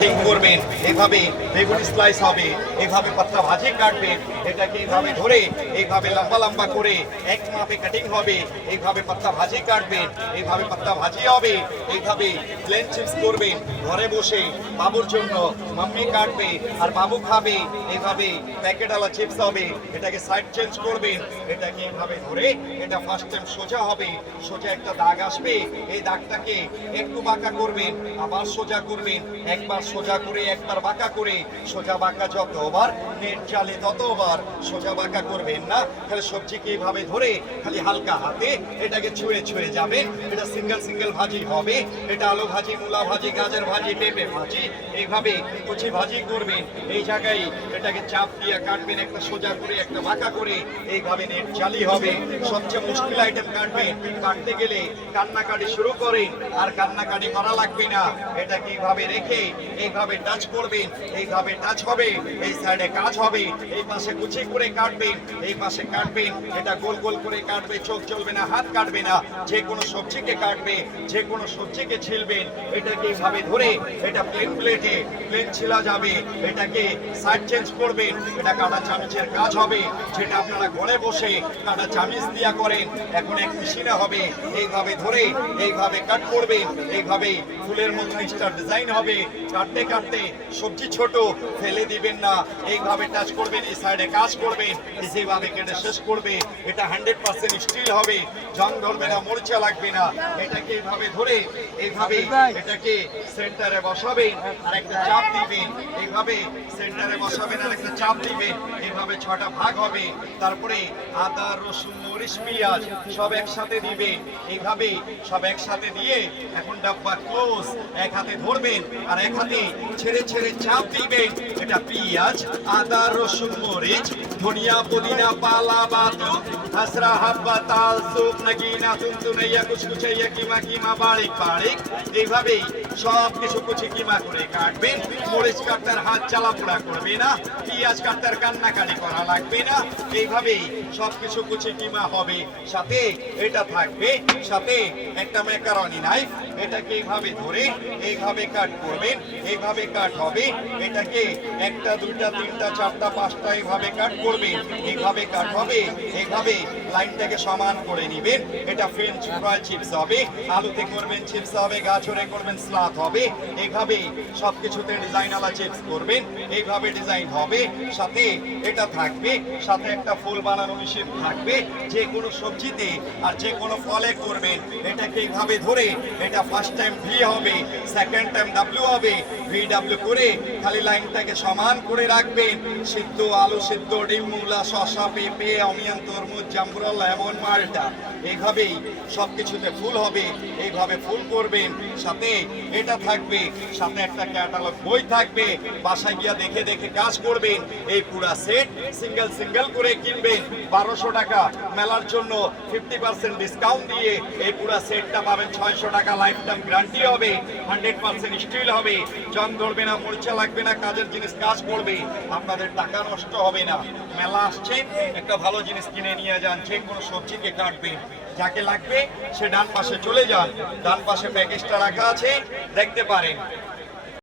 করবেন এইভাবে বেগুন স্লাইস হবে, এইভাবে পাতলা ভাজি কাটবেন, এটাকে এইভাবে ধরে এইভাবে লম্বা লম্বা করে এক মাপে কাটিং হবে, এইভাবে পাতলা ভাজি কাটবেন, এইভাবে পাতলা ভাজি হবে, এইভাবে প্লেন চিপস করবেন ঘরে বসে বাবুর জন্য, মাম্মি কাটবে আর বাবু খাবে, এইভাবে প্যাকেটওয়ালা চিপস হবে, এটাকে সাইড চেঞ্জ করবেন, এটাকে এইভাবে ধরে এটা ফার্স্ট টাইম সোজা হবে, সোজা একটা দাগ আসবে, এই দাগটাকে একটু বাঁকা করবেন, আবার সোজা করবেন, একবার সোজা করে একবার বাঁকা করে, সোজা বাঁকা যতবার নেট চালে ততবার সোজা বাঁকা করবেন না, তাহলে সবজিকে এইভাবে ধরে খালি হালকা হাতে এটাকে ছুঁয়ে ছুঁয়ে যাবেন, এটা সিঙ্গেল সিঙ্গেল ভাজি হবে, এটা আলু ভাজি, মূলা ভাজি, গাজর ভাজি, পেঁপে ভাজি, এইভাবে কুচি ভাজি করবেন, এই জায়গায় এটাকে চাপ দিয়ে কাটবেন, একটা সোজা করে একটা বাঁকা করে, এইভাবে নেট চালি হবে। সবচেয়ে মুশকিল আইটেম কাটবেন, কাটতে গেলে কান্নাকাটি শুরু করেন, আর কান্নাকাটি করা লাগবে না, এটাকে এইভাবে রেখে এইভাবে টাচ করবেন, এইভাবে টাচ হবে, এই সাইডে কাজ হবে, এই পাশে কুচি করে কাটবেন, এই পাশে কাটবেন, এটা গোল গোল করে কাটবে, চোখ চলবে না, হাত কাটবে না, যে কোনো সবজিকে কাটবে, যে কোনো সবজিকে ছিলবেন, এটাকে এইভাবে ধরে এটা প্লেন প্লেটে প্লেন ছিলা যাবে, এটাকে সাইড চেঞ্জ করবেন, এটা কাটা চামচের কাজ হবে, যেটা আপনারা ঘরে বসে কাটা চামচ দিয়া করেন, এখন এক মেশিনে হবে, এইভাবে ধরে এইভাবে কাট করবেন, এইভাবে ফুলের মতো স্টার ডিজাইন হবে, কাটতে কাটতে সবজি ছোট ফেলে দিবেন না, এইভাবে টাচ করবেন, এই সাইডে কাজ করবেন, যেভাবে কেটে শেষ করবে, এটা 100% স্টিল হবে, জং ধরবে না, মরিচা লাগবে না, এটাকে এইভাবে ধরে এইভাবে এটাকে সেন্টারে বসাবেন আর একটা চাপ দিবেন, এইভাবে সেন্টারে বসাবেন আর একটা চাপ দিবেন, এইভাবে 6টা ভাগ হবে, তারপরে আদা, রসুন, মরিচ, পেঁয়াজ সব একসাথে দিবেন, এইভাবে সব একসাথে দিয়ে এখন ডাব্বা ক্লোজ, এক হাতে ধরবেন আর এক হাতে ছেড়ে ছেড়ে চাপ দিবেন, এটা পেঁয়াজ, আদা, রসুন, মরিচ, ধনিয়া, পুদিনা, পালা, বাতু, হাসরা, হাব্বা, তাল, সুপ, নাগিনা, তুনতুনাইয়া, কুচকুচাইয়া, কিমা কিমা, বারিক বারিক, এইভাবেই সব কিছু কুচি কিমা করে কাটবেন, মরিচ কাটার হাত চালাপোড়া করবে না, পেঁয়াজ কাটার কান্নাকাটি করা লাগবে না, এইভাবেই সব কিছু কুচি কিমা হবে, সাথে এটা থাকবে, সাথে একটা ম্যাকারনি নাইফ, এটাকে এইভাবে ধরে এইভাবে কাট করবেন, এইভাবে কাট হবে, এটাকে একটা, দুইটা, তিনটা, চারটা, পাঁচটা এইভাবে কাট করবেন, এইভাবে কাট হবে, এইভাবে লাইনটাকে সমান করে নেবেন, এটা ফ্রেঞ্চ ফ্রাই চিপস হবে, আলুতে করবেন চিপস হবে, গাজরে করবেন স্লাদ হবে, এইভাবে সবকিছুতে ডিজাইনওয়ালা চিপস করবেন, এইভাবে ডিজাইন হবে, সাথে এটা থাকবে, সাথে একটা ফুল বানানো মেশিন থাকবে, যে কোনো সবজিতে আর যে কোনো ফলে করবেন, এটাকে এইভাবে ধরে এটা ফার্স্ট টাইম ভি হবে, সেকেন্ড টাইম ডাব্লিউ হবে, ভি ডাব্লিউ করে খালি লাইনটাকে সমান করে রাখবেন, সিদ্ধ আলু সিদ্ধ, ডিম, মূলা, শসা, পেঁপে, অনিয়ন, তরমুজ, জাম্বুরা, লেমন, মালটা, এইভাবেই সব কিছুতে ফুল হবে, এইভাবে ফুল করবেন, সাথে এটা থাকবে, সাথে একটা ক্যাটালগ বই থাকবে, বাসায় গিয়া দেখে দেখে কাজ করবেন, এই পুরা সেট সিঙ্গেল সিঙ্গেল করে কিনবেন 1200 টাকা, মেলার জন্য 50% ডিসকাউন্ট দিয়ে এই পুরা সেটটা পাবেন 600 টাকা, লাইফ টাইম গ্যারান্টি হবে, 100% স্টিল হবে, জং ধরবে না, মরিচা লাগবে না, কাজের জিনিস কাজ করবে, আপনাদের টাকা নষ্ট হবে না। মেলা আসছে, একটা ভালো জিনিস কিনে নিয়ে যান, যে কোনো সবজিকে কাটবেন, যাকে লাগবে সে ডান পাশে চলে যান, ডান পাশে প্যাকেজটা রাখা আছে, দেখতে পারেন।